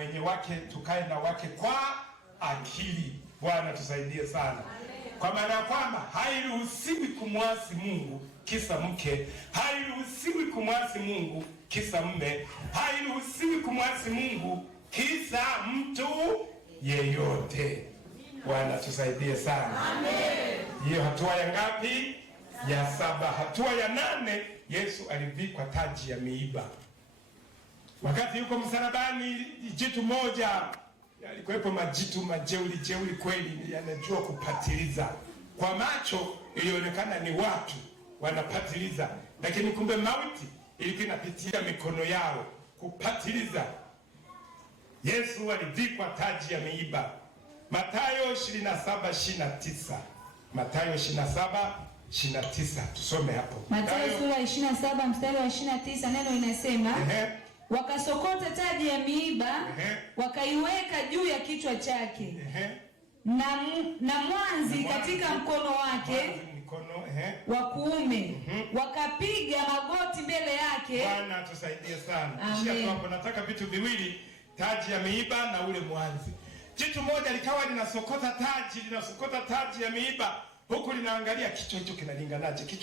wenye wake tukae na wake kwa akili. Bwana tusaidie sana. Kwa maana ya kwamba hairuhusiwi kumwasi Mungu kisa mke, hairuhusiwi kumwasi Mungu kisa mme, hairuhusiwi kumwasi Mungu kisa mtu yeyote. Bwana tusaidie sana. Amen. Hiyo hatua ya ngapi? Ya 7. Hatua ya 8, Yesu alivikwa taji ya miiba. Wakati yuko msalabani, jitu moja, yalikuwepo majitu jeuri kweli, yanajua kupatiliza. Kwa macho ilionekana ni watu wanapatiliza, lakini kumbe mauti ilikuwa inapitia mikono yao kupatiliza. Yesu alivikwa taji ya miiba. Mathayo 27:29. Mathayo 27:29. Tusome hapo. Mathayo sura 27 mstari wa 29, neno linasema, wakasokota taji ya miiba, wakaiweka juu ya kichwa chake, na mwanzi katika mkono wake wa kuume, wakapiga magoti mbele yake. Bwana tusaidie sana. Kisha hapo nataka vitu viwili, taji ya miiba na ule mwanzi. Jitu moja likawa linasokota taji ya miiba, huku linaangalia kichwa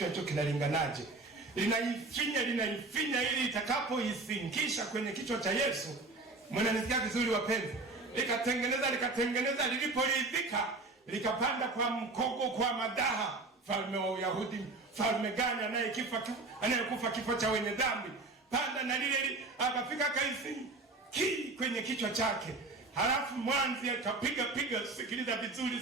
hicho kinalinganaje, linaifinya ili itakapoisingisha kwenye kichwa cha Yesu. Mnanisikia vizuri wapenzi? Likatengeneza, liliporidhika likapanda kwa mkogo, kwa madaha. Falme wa Uyahudi, falme gani anayekufa kifo cha wenye dhambi? Panda na lile, akafika kaisi kwenye kichwa chake. Halafu mwanzi akapiga.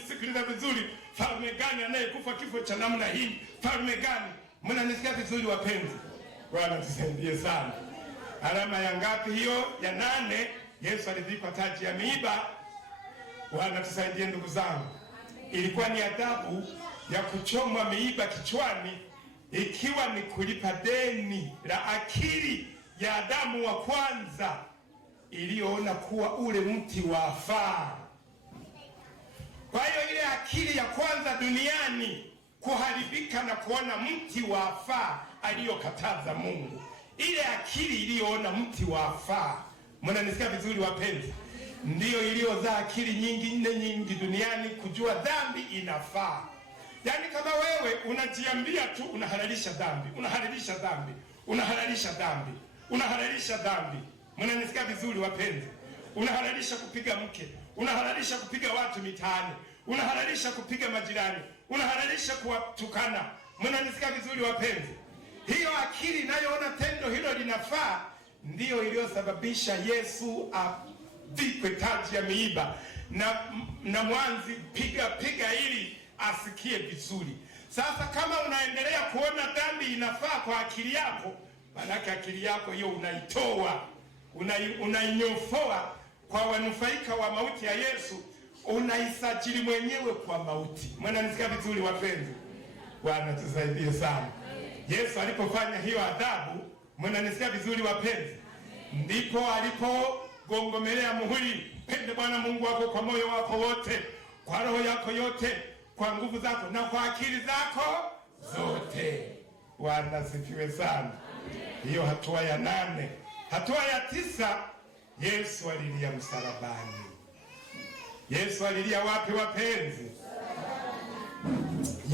Sikiliza vizuri. Falme gani anayekufa kifo cha namna hii? Falme gani? Mnanisikia vizuri wapenzi? Bwana tusaidie sana. Alama ya ngapi hiyo? Ya 8. Yesu alivikwa taji ya miiba. Bwana tusaidie ndugu zangu. Ilikuwa ni adhabu ya kuchomwa miiba kichwani, ikiwa ni kulipa deni la akili ya Adamu wa kwanza iliyoona kuwa ule mti wafaa. Kwa hiyo ile akili ya kwanza duniani kuharibika na kuona mti wafaa aliyokataza Mungu, ile akili iliyoona mti wafaa, mnanisikia vizuri wapenzi, ndiyo iliyozaa akili nyingi duniani kujua dhambi inafaa. Yaani kama wewe unajiambia tu unahalalisha dhambi. Mnanisikia vizuri wapenzi? Unahalalisha kupiga mke, unahalalisha kupiga watu mitaani, unahalalisha kupiga majirani, unahalalisha kuwatukana. Mnanisikia vizuri wapenzi? Hiyo akili inayoona tendo hilo linafaa ndiyo iliyosababisha Yesu avikwe taji ya miiba na mwanzi piga ili asikie vizuri. Sasa kama unaendelea kuona dhambi inafaa kwa akili yako, manake akili yako hiyo unaitoa, unainyofoa kwa wanufaika wa mauti ya Yesu, unaisajili mwenyewe kwa mauti. Mnanisikia vizuri wapenzi? Bwana tusaidie sana. Yesu alipofanya hiyo adhabu, mnanisikia vizuri wapenzi, ndipo alipogongomelea muhuri, pende Bwana Mungu wako kwa moyo wako wote, kwa roho yako yote, kwa nguvu zako na kwa akili zako zote. Bwana sifiwe sana. Hiyo hatua ya 8. Hatua ya 9, Yesu alilia msalabani. Yesu alilia wapi wapenzi?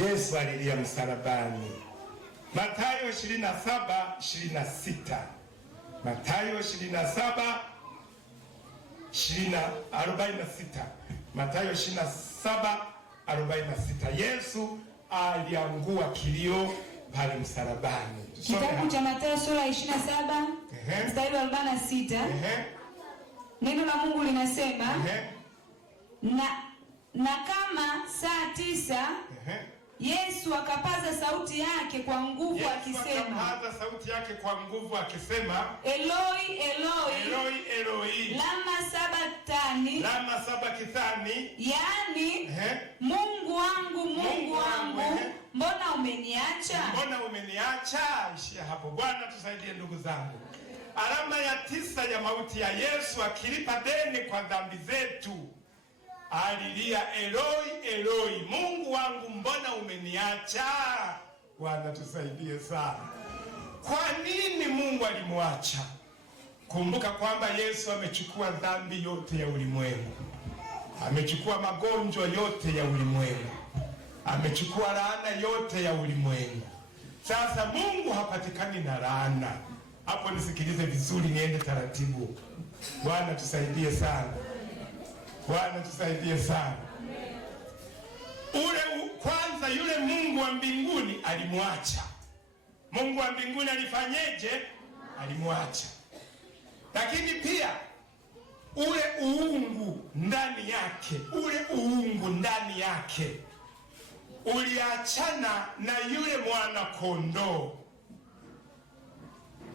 Yesu alilia msalabani. Mathayo 27:26. Mathayo 27:46. Mathayo 27:46. Yesu aliangua kilio pale msalabani. Kitabu cha Mathayo sura 27 mstari wa 46. Neno la Mungu linasema, na kama saa 9 Yesu akapaza sauti yake kwa nguvu akisema, Eloi, Eloi, Eloi, Eloi, lama sabakthani, yaani Mungu wangu, Mungu wangu, mbona umeniacha? Ishia hapo. Bwana tusaidie ndugu zangu. Alama ya 9 ya mauti ya Yesu, akilipa deni kwa dhambi zetu, alilia Eloi, Eloi, Mungu wangu mbona umeniacha? Bwana tusaidie sana. Kwa nini Mungu alimwacha? Kumbuka kwamba Yesu amechukua dhambi yote ya ulimwengu, amechukua magonjwa yote ya ulimwengu, amechukua laana yote ya ulimwengu. Sasa Mungu hapatikani na laana. Hapo nisikilize vizuri, niende taratibu. Bwana tusaidie sana, Bwana tusaidie sana. Kwanza yule Mungu wa mbinguni alimwacha. Mungu wa mbinguni alifanyeje? Alimwacha. Lakini pia ule uungu ndani yake uliachana na yule mwana kondoo.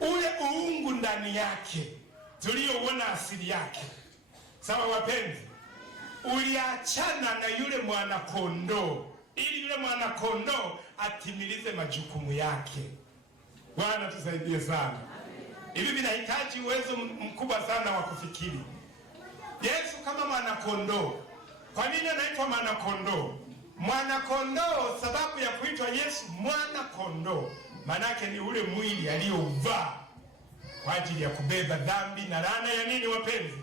Ule uungu ndani yake tulioona asili yake, sawa wapenzi, uliachana na yule mwana kondoo ili yule mwana kondoo atimilize majukumu yake. Bwana tusaidie sana. Hivi vinahitaji uwezo mkubwa sana wa kufikiri. Yesu kama mwana kondoo, kwa nini anaitwa mwana kondoo? Mwana kondoo, sababu ya kuitwa Yesu mwana kondoo, manake ni ule mwili aliyouvaa kwa ajili ya kubeba dhambi na laana ya nini wapenzi?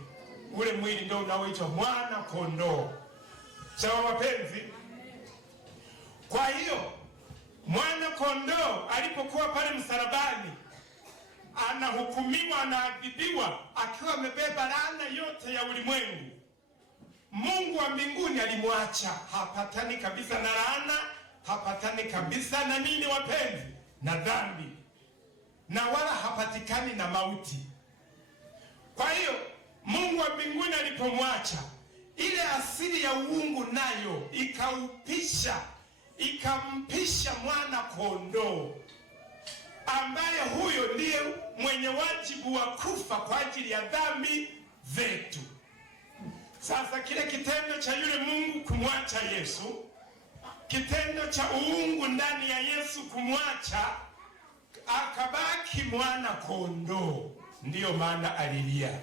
Ule mwili ndio unaoitwa mwana kondoo. Sawa wapenzi? Kwa hiyo mwana kondoo alipokuwa pale msalabani, anahukumiwa, anaadhibiwa akiwa amebeba laana yote ya ulimwengu, Mungu wa mbinguni alimwacha. Hapatani kabisa na laana, hapatani kabisa na nini wapenzi? Na dhambi, na wala hapatikani na mauti. Kwa hiyo Mungu wa mbinguni alipomwacha, ile asili ya uungu nayo ikampisha mwana kondoo, ambaye huyo ndiye mwenye wajibu wa kufa kwa ajili ya dhambi zetu. Sasa kile kitendo cha yule Mungu kumwacha Yesu, kitendo cha uungu ndani ya Yesu kumwacha, akabaki mwana kondoo, ndiyo maana alilia.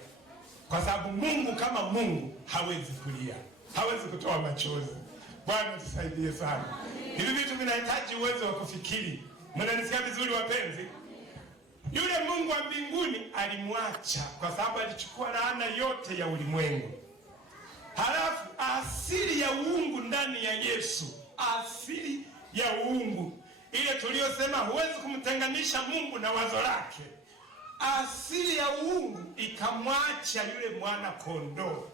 Kwa sababu Mungu kama Mungu hawezi kulia, hawezi kutoa machozi. Bwana tusaidie sana. Hivi vitu vinahitaji uwezo wa kufikiri. Mnanisikia vizuri wapenzi? Yule Mungu wa mbinguni alimwacha kwa sababu alichukua laana yote ya ulimwengu. Halafu asili ya uungu ndani ya Yesu, asili ya uungu ile tuliyosema huwezi kumtenganisha Mungu na wazo lake, asili ya uungu ikamwacha yule mwana kondoo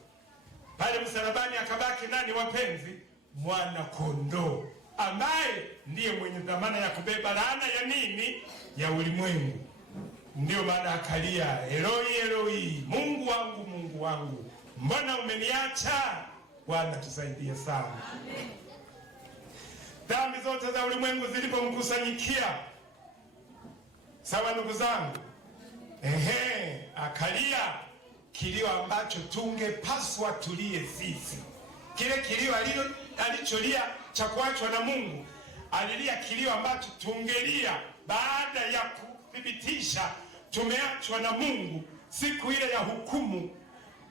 pale msalabani. Akabaki nani wapenzi? Mwana kondoo, ambaye ndiye mwenye dhamana ya kubeba laana ya nini? Ya ulimwengu. Ndio maana akalia, Eloi Eloi, Mungu wangu Mungu wangu, mbona umeniacha? Bwana tusaidie sana. Amen. Dhambi zote za ulimwengu zilipomkusanyikia, sawa ndugu zangu, akalia kilio ambacho tungepaswa tulie sisi. Kile kilio alicholia cha kuachwa na Mungu, alilia kilio ambacho tungelia baada ya kuthibitisha tumeachwa na Mungu siku ile ya hukumu,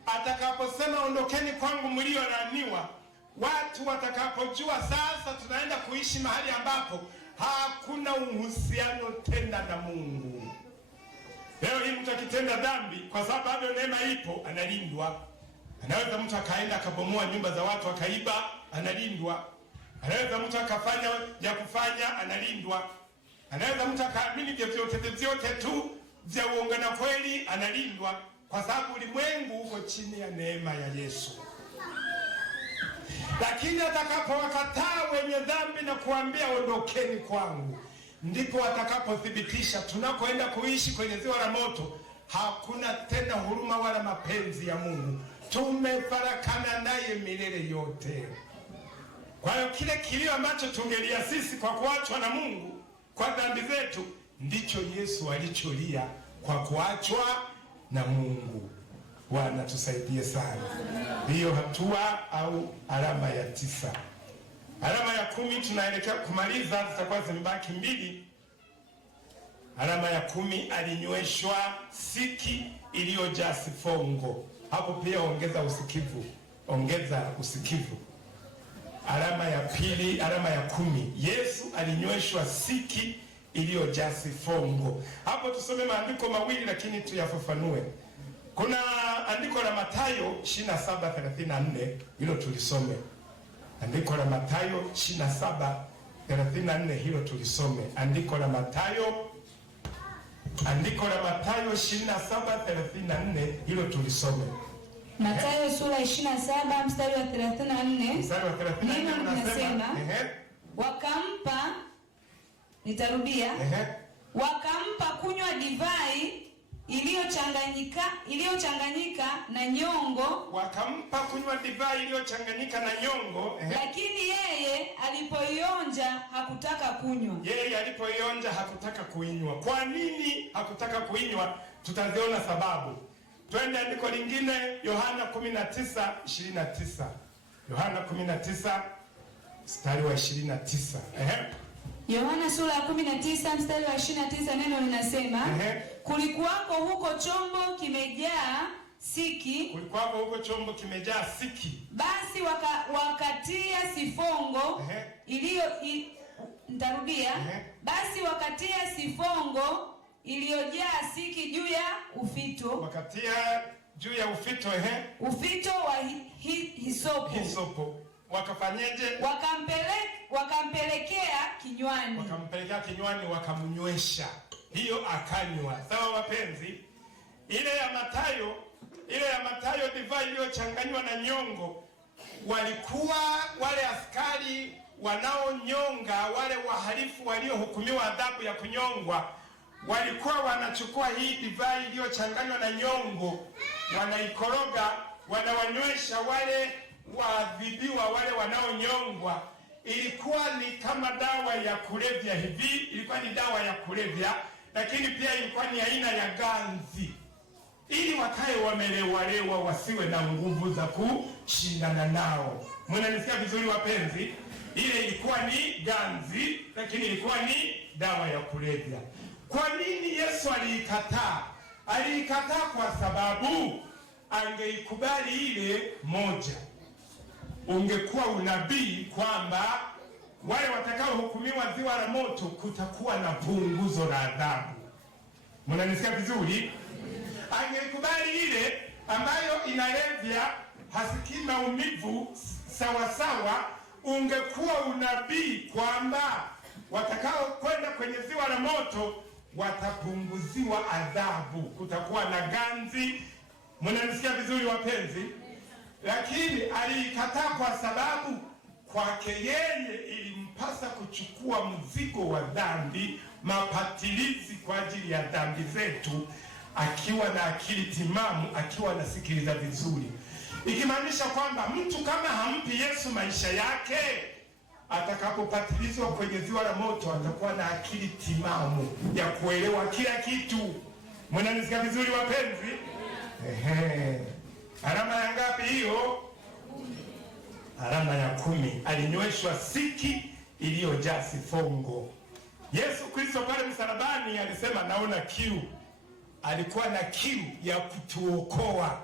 atakaposema ondokeni kwangu mliolaaniwa. Watu watakapojua sasa tunaenda kuishi mahali ambapo hakuna uhusiano tena na Mungu. Leo hii mtu akitenda dhambi, kwa sababu bado neema ipo, analindwa. Anaweza mtu akaenda akabomoa nyumba za watu akaiba, analindwa. Anaweza mtu akafanya ya kufanya, analindwa. Anaweza mtu akaamini vyote tu vya uongo na kweli, analindwa, kwa sababu ulimwengu uko chini ya neema ya Yesu. Lakini atakapowakataa wenye dhambi na kuambia ondokeni kwangu, ndipo atakapothibitisha tunakoenda kuishi kwenye ziwa la moto hakuna tena huruma wala mapenzi ya Mungu. Tumefarakana naye milele yote. Kwa hiyo kile kilio ambacho tungelia sisi kwa kuachwa na Mungu kwa dhambi zetu, ndicho Yesu alicholia kwa kuachwa na Mungu. Bwana tusaidie sana. Hiyo hatua au alama ya 9. Alama ya 10 tunaelekea kumaliza, zitakuwa zimebaki 2. Alama ya 10, alinyweshwa siki iliyojaa sifongo. Hapo pia ongeza usikivu. Alama ya 2, alama ya 10, Yesu alinyweshwa siki iliyojaa sifongo. Hapo tusome maandiko mawili lakini tuyafafanue. Kuna andiko la Mathayo 27:34, hilo tulisome. Andiko la Mathayo 27:34, hilo tulisome. Andiko la Mathayo 27:34, hilo tulisome. Mathayo sura 27 mstari wa 34. Mstari wa 34 unasema, wakampa, nitarudia, wakampa kunywa divai iliyochanganyika na nyongo. Wakampa kunywa divai iliyochanganyika na nyongo. Lakini yeye alipoionja hakutaka kunywa. Yeye alipoionja hakutaka kuinywa. Kwa nini hakutaka kuinywa? Tutaziona sababu. Twende andiko lingine, Yohana 19:29. Yohana 19 mstari wa 29. Yohana sura ya 19 mstari wa 29, neno linasema, kulikuwako huko chombo kimejaa siki. Kulikuwako huko chombo kimejaa siki. Basi wakatia sifongo basi wakatia sifongo iliyojaa siki juu ya ufito. Wakatia juu ya ufito, ufito wa hisopo. Wakafanyeje? Wakampelekea kinywani. Wakampelekea kinywani, wakamnywesha. Hiyo akanywa. Sawa wapenzi? Ile ya Mathayo divai iliyochanganywa na nyongo, walikuwa wale askari wanaonyonga wale wahalifu waliohukumiwa adhabu ya kunyongwa, walikuwa wanachukua hii divai iliyochanganywa na nyongo, wanaikoroga, wanawanywesha wale waadhibiwa, wale wanaonyongwa. Ilikuwa ni kama dawa ya kulevya hivi, ilikuwa ni dawa ya kulevya, lakini pia ilikuwa ni aina ya ganzi, ili wakae wamelewalewa, wasiwe na nguvu za kushindana nao. Mnanisikia vizuri wapenzi? Ile ilikuwa ni ganzi, lakini ilikuwa ni dawa ya kulevya. Kwa nini Yesu aliikataa? Aliikataa kwa sababu angeikubali ile moja, ungekuwa unabii kwamba wale watakaohukumiwa ziwa la moto kutakuwa na punguzo la adhabu. Mnanisikia vizuri? Angeikubali ile ambayo inalevya, hasikii maumivu sawa sawa, ungekuwa unabii kwamba watakao kwenda kwenye ziwa la moto watapunguziwa adhabu, kutakuwa na ganzi. Mnanisikia vizuri wapenzi? Lakini aliikataa kwa sababu kwake yeye ilimpasa kuchukua mzigo wa dhambi, mapatilizi kwa ajili ya dhambi zetu, akiwa na akili timamu, akiwa anasikiliza vizuri. Ikimaanisha kwamba mtu kama hampi Yesu maisha yake, atakapopatilizwa kwenye ziwa la moto atakuwa na akili timamu ya kuelewa kila kitu. Mnanisikia vizuri wapenzi? Alama ya ngapi hiyo? Alama ya 10. Alinyweshwa siki iliyojaa sifongo. Yesu Kristo pale msalabani alisema naona kiu. Alikuwa na kiu ya kutuokoa.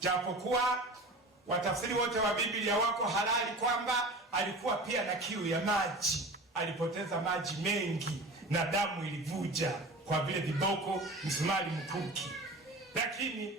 Japokuwa watafsiri wote wa Biblia wako halali kwamba alikuwa pia na kiu ya maji. Alipoteza maji mengi na damu ilivuja kwa vile viboko, misumari, mkuki. Lakini